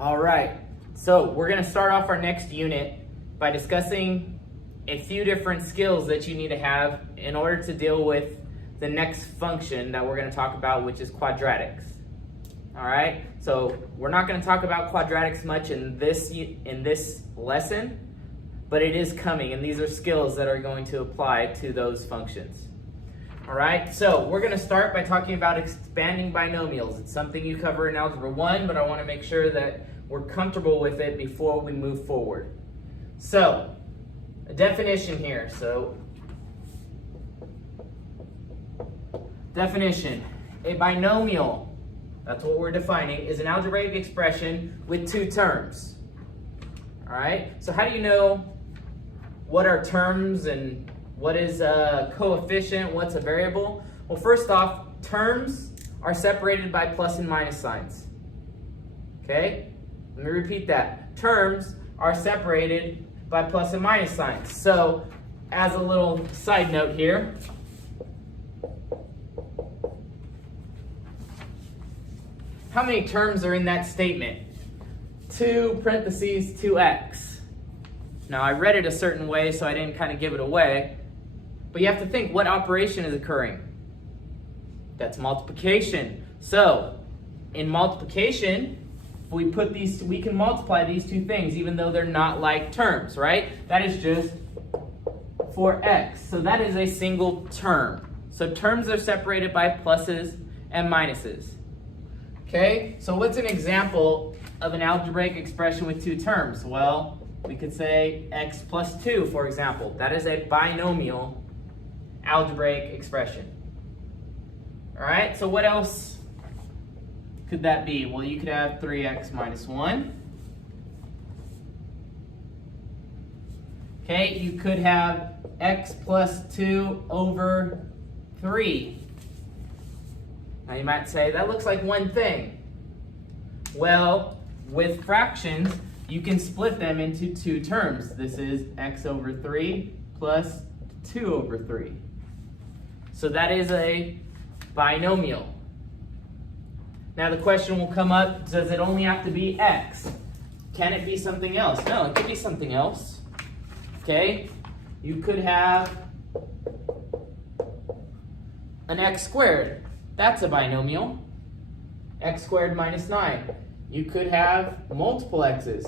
All right, so we're gonna start off our next unit by discussing a few different skills that you need to have in order to deal with the next function that we're gonna talk about, which is quadratics. All right, so we're not gonna talk about quadratics much in this lesson, but it is coming, and these are skills that are going to apply to those functions. All right, so we're gonna start by talking about expanding binomials. It's something you cover in Algebra 1, but I wanna make sure that we're comfortable with it before we move forward. So, a definition here. So, definition, a binomial, that's what we're defining, is an algebraic expression with two terms. All right, so how do you know what are terms and what is a coefficient, what's a variable? Well, first off, terms are separated by plus and minus signs. Okay, let me repeat that. Terms are separated by plus and minus signs. So, as a little side note here, how many terms are in that statement? 2 parentheses 2x. Now, I read it a certain way, so I didn't kind of give it away. But you have to think, what operation is occurring? That's multiplication. So, in multiplication, we can multiply these two things, even though they're not like terms, right? That is just for x. So that is a single term. So terms are separated by pluses and minuses. Okay, so what's an example of an algebraic expression with two terms? Well, we could say x plus 2, for example. That is a binomial algebraic expression. All right, so what else could that be? Well, you could have 3x minus 1. Okay, you could have x plus 2 over 3. Now you might say, that looks like one thing. Well, with fractions, you can split them into two terms. This is x over 3 plus 2 over 3. So that is a binomial. Now the question will come up, does it only have to be x? Can it be something else? No, it could be something else. Okay, you could have an x squared. That's a binomial. X squared minus 9. You could have multiple x's.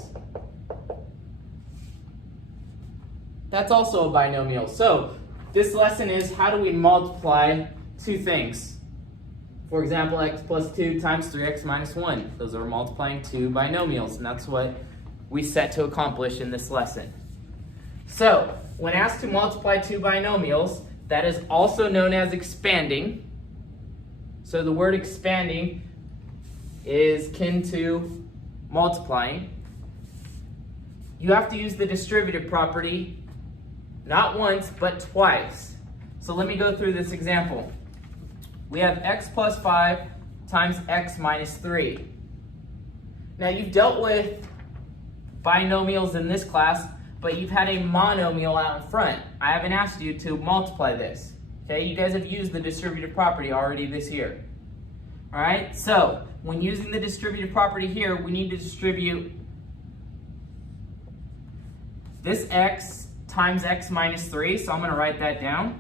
That's also a binomial. So this lesson is, how do we multiply two things? For example, x plus 2 times 3x minus 1. Those are multiplying two binomials, and that's what we set to accomplish in this lesson. So, when asked to multiply two binomials, that is also known as expanding. So the word expanding is kin to multiplying. You have to use the distributive property not once, but twice. So let me go through this example. We have x plus 5 times x minus 3. Now you've dealt with binomials in this class, but you've had a monomial out in front. I haven't asked you to multiply this. Okay, you guys have used the distributive property already this year. All right, so when using the distributive property here, we need to distribute this x times x minus 3. So I'm going to write that down.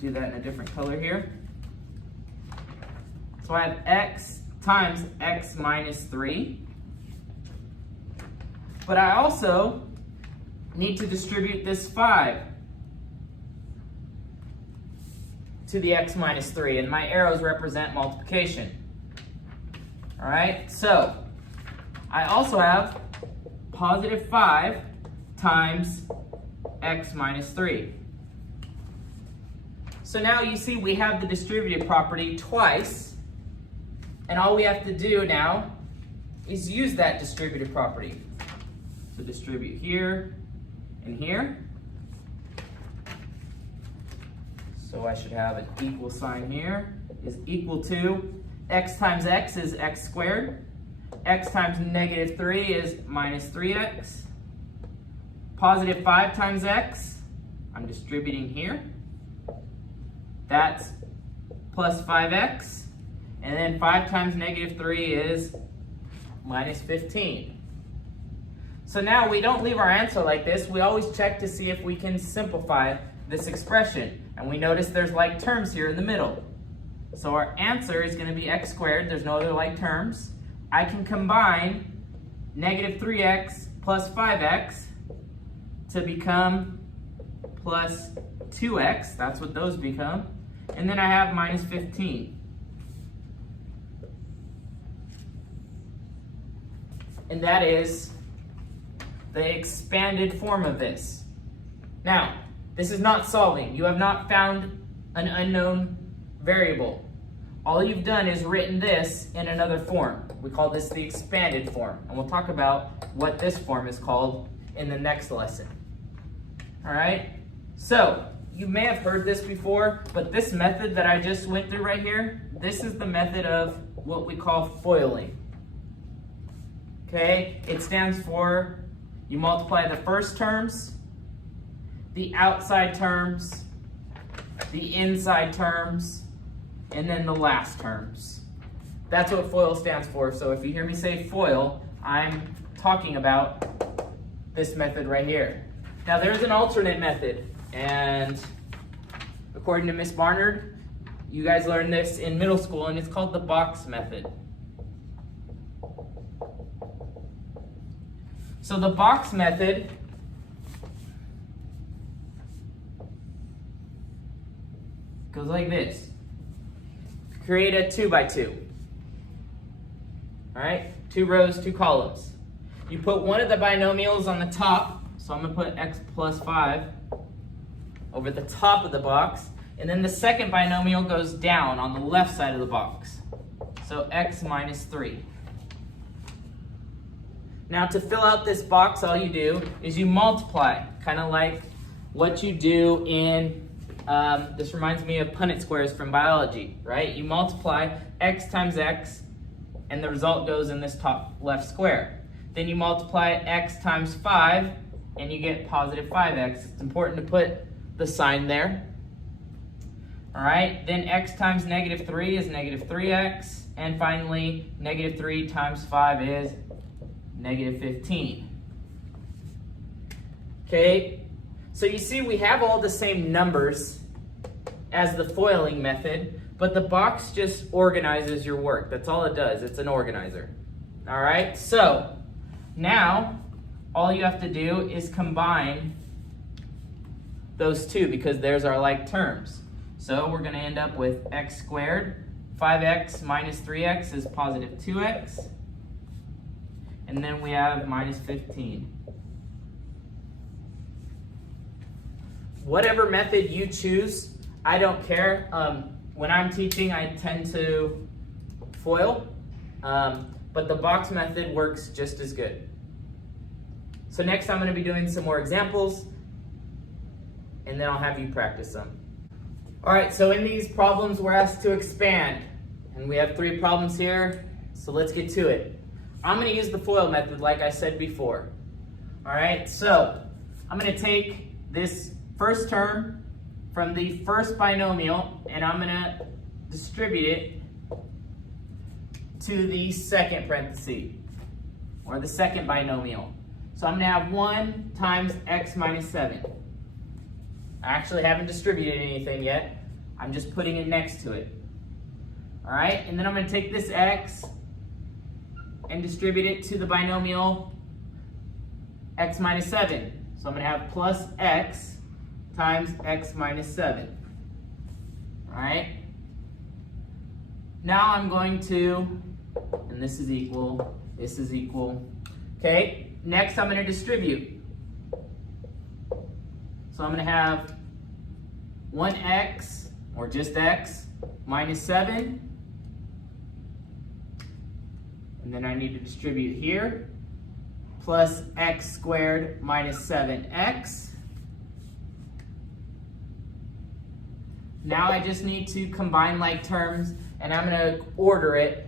Do that in a different color here. So I have x times x minus 3. But I also need to distribute this 5 to the x minus 3. And my arrows represent multiplication. All right, so I also have positive 5 times x minus 3. So now you see we have the distributive property twice. And all we have to do now is use that distributive property. So distribute here and here. So I should have an equal sign here is equal to x times x is x squared. X times negative 3 is minus 3x. Positive 5 times x, I'm distributing here. That's plus 5x. And then 5 times negative 3 is minus 15. So now we don't leave our answer like this. We always check to see if we can simplify this expression. And we notice there's like terms here in the middle. So our answer is going to be x squared. There's no other like terms. I can combine negative 3x plus 5x to become plus 2x. That's what those become. And then I have minus 15. And that is the expanded form of this. Now, this is not solving. You have not found an unknown variable. All you've done is written this in another form. We call this the expanded form. And we'll talk about what this form is called in the next lesson. All right? So, you may have heard this before, but this method that I just went through right here, this is the method of what we call foiling. Okay? It stands for you multiply the first terms, the outside terms, the inside terms, and then the last terms. That's what FOIL stands for. So if you hear me say FOIL, I'm talking about this method right here. Now there's an alternate method, and according to Miss Barnard, you guys learned this in middle school, and it's called the box method. So the box method goes like this. Create a 2 by 2. All right, 2 rows, 2 columns. You put one of the binomials on the top, so I'm going to put x plus 5 over the top of the box, and then the second binomial goes down on the left side of the box. So x minus 3. Now to fill out this box, all you do is you multiply, kind of like what you do in, this reminds me of Punnett squares from biology, right? You multiply x times x, and the result goes in this top left square. Then you multiply x times 5, and you get positive 5x. It's important to put the sign there. All right, then x times negative 3 is negative 3x, and finally, negative 3 times 5 is negative 15. Okay, so you see we have all the same numbers as the foiling method, but the box just organizes your work. That's all it does. It's an organizer. All right, so now all you have to do is combine those two because there's our like terms. So we're going to end up with x squared. 5x minus 3x is positive 2x. And then we have minus 15. Whatever method you choose, I don't care. When I'm teaching, I tend to FOIL, but the box method works just as good. So next I'm going to be doing some more examples, and then I'll have you practice them. All right, so in these problems we're asked to expand, and we have 3 problems here, so let's get to it. I'm going to use the FOIL method like I said before. All right, so I'm going to take this first term from the first binomial and I'm going to distribute it to the second parenthesis, or the second binomial. So I'm going to have 1 times x minus 7. I actually haven't distributed anything yet. I'm just putting it next to it. All right, and then I'm going to take this x and distribute it to the binomial x minus 7. So I'm going to have plus x times x minus 7. All right. Now I'm going to, and this is equal, this is equal. Okay, next I'm going to distribute. So I'm going to have 1x, or just x, minus 7. And then I need to distribute here, plus x squared minus 7x. Now I just need to combine like terms, and I'm going to order it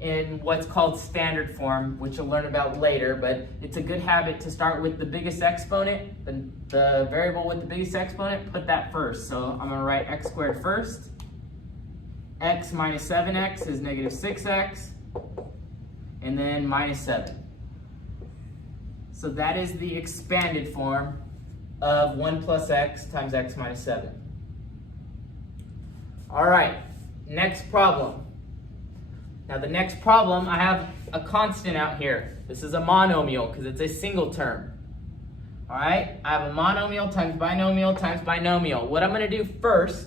in what's called standard form, which you'll learn about later, but it's a good habit to start with the biggest exponent, the variable with the biggest exponent, put that first. So I'm going to write x squared first. X minus 7x is negative 6x. and then minus 7. So that is the expanded form of 1 plus x times x minus 7. All right, next problem. Now the next problem, I have a constant out here. This is a monomial because it's a single term. All right, I have a monomial times binomial times binomial. What I'm going to do first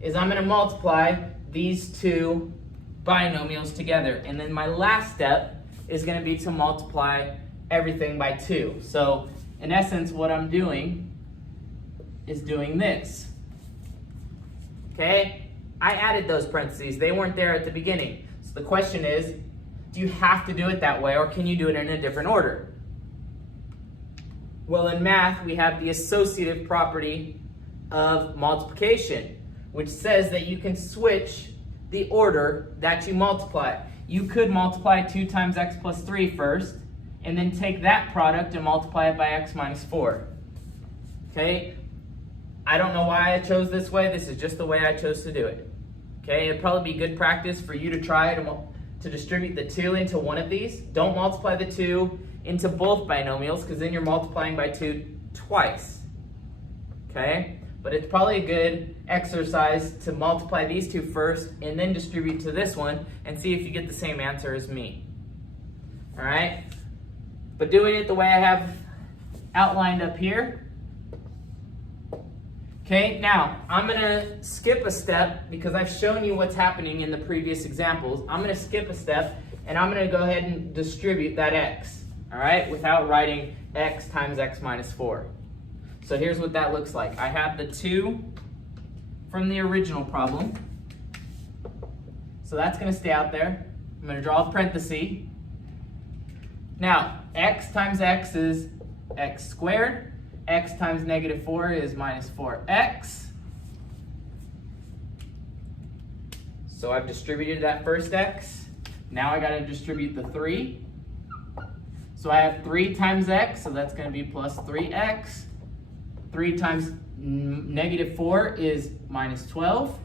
is I'm going to multiply these two binomials together. And then my last step is going to be to multiply everything by 2. So in essence, what I'm doing is doing this. Okay, I added those parentheses. They weren't there at the beginning. So the question is, do you have to do it that way, or can you do it in a different order? Well, in math, we have the associative property of multiplication, which says that you can switch the order that you multiply. You could multiply 2 times x plus 3 first, and then take that product and multiply it by x minus 4. Okay? I don't know why I chose this way. This is just the way I chose to do it. Okay? It'd probably be good practice for you to try to distribute the 2 into one of these. Don't multiply the 2 into both binomials, because then you're multiplying by 2 twice. Okay? But it's probably a good exercise to multiply these two first and then distribute to this one and see if you get the same answer as me. All right? But doing it the way I have outlined up here. Okay, now I'm going to skip a step because I've shown you what's happening in the previous examples. I'm going to skip a step and I'm going to go ahead and distribute that x, all right, without writing x times x minus 4. So here's what that looks like. I have the 2 from the original problem. So that's going to stay out there. I'm going to draw a parenthesis. Now, x times x is x squared. X times negative 4 is minus 4x. So I've distributed that first x. Now I got to distribute the 3. So I have 3 times x, so that's going to be plus 3x. 3 times negative 4 is minus 12.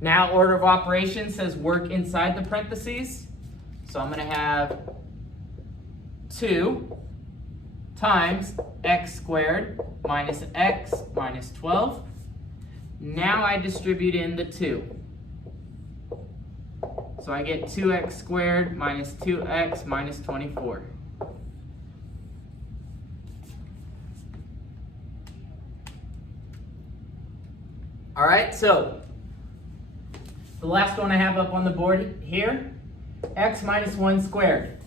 Now order of operations says work inside the parentheses. So I'm going to have 2 times x squared minus x minus 12. Now I distribute in the 2. So I get 2x squared minus 2x minus 24. All right, so the last one I have up on the board here, x minus 1 squared.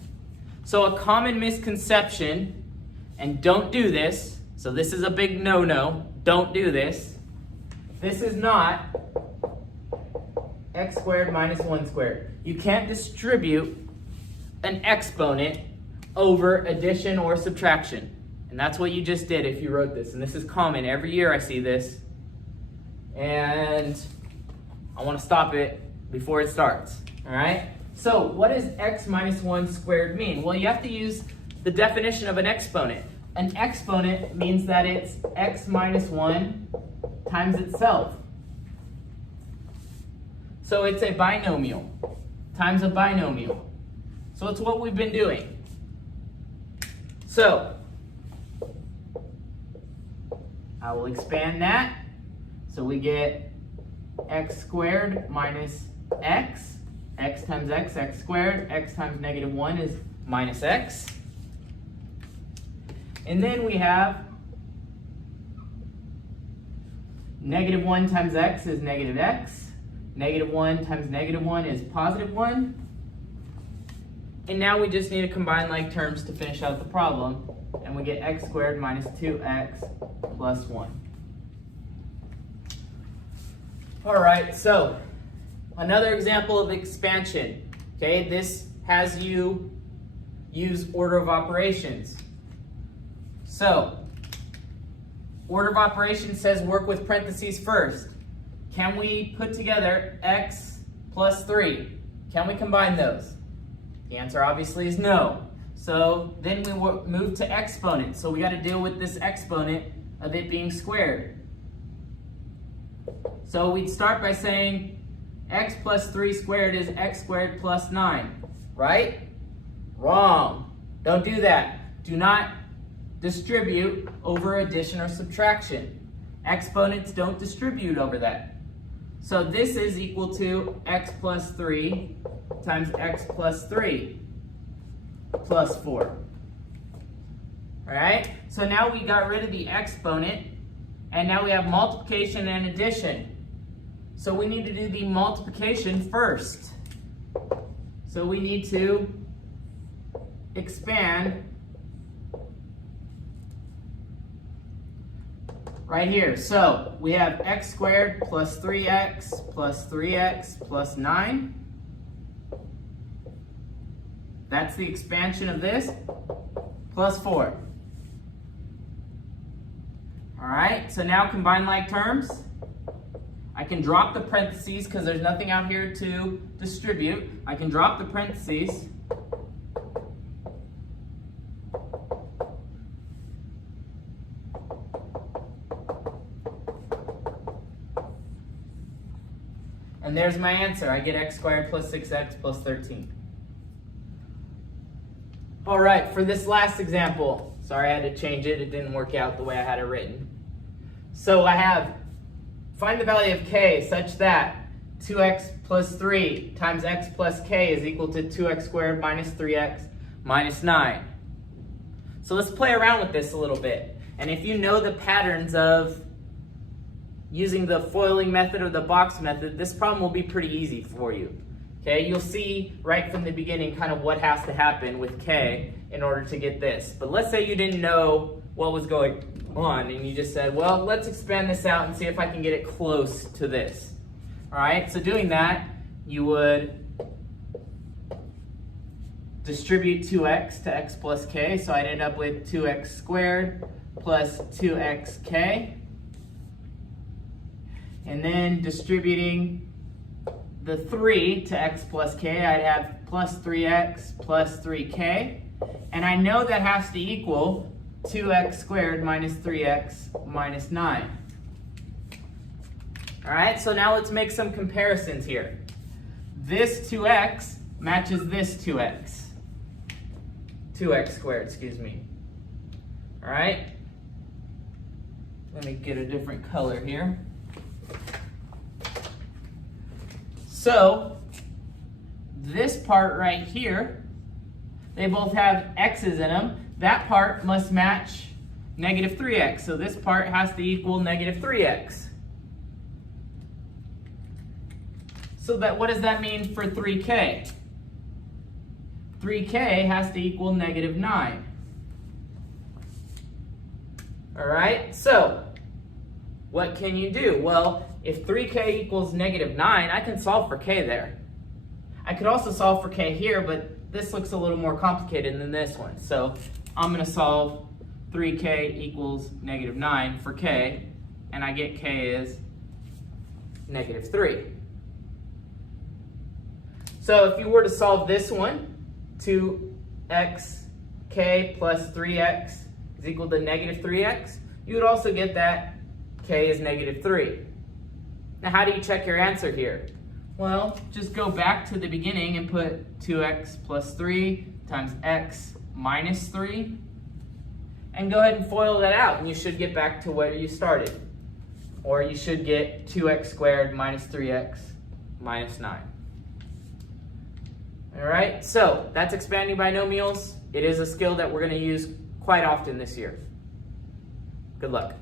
So a common misconception, and don't do this, so this is a big no-no, don't do this. This is not x squared minus 1 squared. You can't distribute an exponent over addition or subtraction. And that's what you just did if you wrote this. And this is common. Every year I see this. And I want to stop it before it starts. All right? So what does x minus 1 squared mean? Well, you have to use the definition of an exponent. An exponent means that it's x minus 1 times itself. So it's a binomial times a binomial. So it's what we've been doing. So I will expand that. So we get x squared minus x. X times x, x squared. X times negative 1 is minus x. And then we have negative 1 times x is negative x. Negative 1 times negative 1 is positive 1. And now we just need to combine like terms to finish out the problem. And we get x squared minus 2x plus 1. All right, so another example of expansion. Okay, this has you use order of operations. So, order of operations says work with parentheses first. Can we put together x plus 3? Can we combine those? The answer obviously is no. So then we move to exponent. So we got to deal with this exponent of it being squared. So we'd start by saying x plus 3 squared is x squared plus 9, right? Wrong. Don't do that. Do not distribute over addition or subtraction. Exponents don't distribute over that. So this is equal to x plus 3 times x plus 3 plus 4. All right? So now we got rid of the exponent, and now we have multiplication and addition. So we need to do the multiplication first. So we need to expand right here. So we have x squared plus 3x plus 9. That's the expansion of this, plus 4. All right, so now combine like terms. I can drop the parentheses because there's nothing out here to distribute. I can drop the parentheses. And there's my answer. I get x squared plus 6x plus 13. All right, for this last example, sorry I had to change it. It didn't work out the way I had it written. So I have, find the value of k such that 2x plus 3 times x plus k is equal to 2x squared minus 3x minus 9. So let's play around with this a little bit. And if you know the patterns of using the foiling method or the box method, this problem will be pretty easy for you. Okay, you'll see right from the beginning kind of what has to happen with k in order to get this. But let's say you didn't know what was going on and you just said, well, let's expand this out and see if I can get it close to this. All right, so doing that, you would distribute 2x to x plus k, so I'd end up with 2x squared plus 2xk. And then distributing the 3 to x plus k, I'd have plus 3x plus 3k. And I know that has to equal 2x squared minus 3x minus 9. All right, so now let's make some comparisons here. This 2x matches this 2x. 2x squared, excuse me. All right, let me get a different color here. So this part right here, they both have x's in them. That part must match negative 3x. So this part has to equal negative 3x. So that, what does that mean for 3k? 3k has to equal negative 9. All right, so what can you do? Well, if 3k equals negative 9, I can solve for k there. I could also solve for k here, but this looks a little more complicated than this one. So I'm going to solve 3k equals negative 9 for k, and I get k is negative 3. So if you were to solve this one, 2xk plus 3x is equal to negative 3x, you would also get that k is negative 3. Now how do you check your answer here? Well, just go back to the beginning and put 2x plus 3 times x minus 3, and go ahead and FOIL that out, and you should get back to where you started. Or you should get 2x squared minus 3x minus 9. All right, so that's expanding binomials. It is a skill that we're going to use quite often this year. Good luck.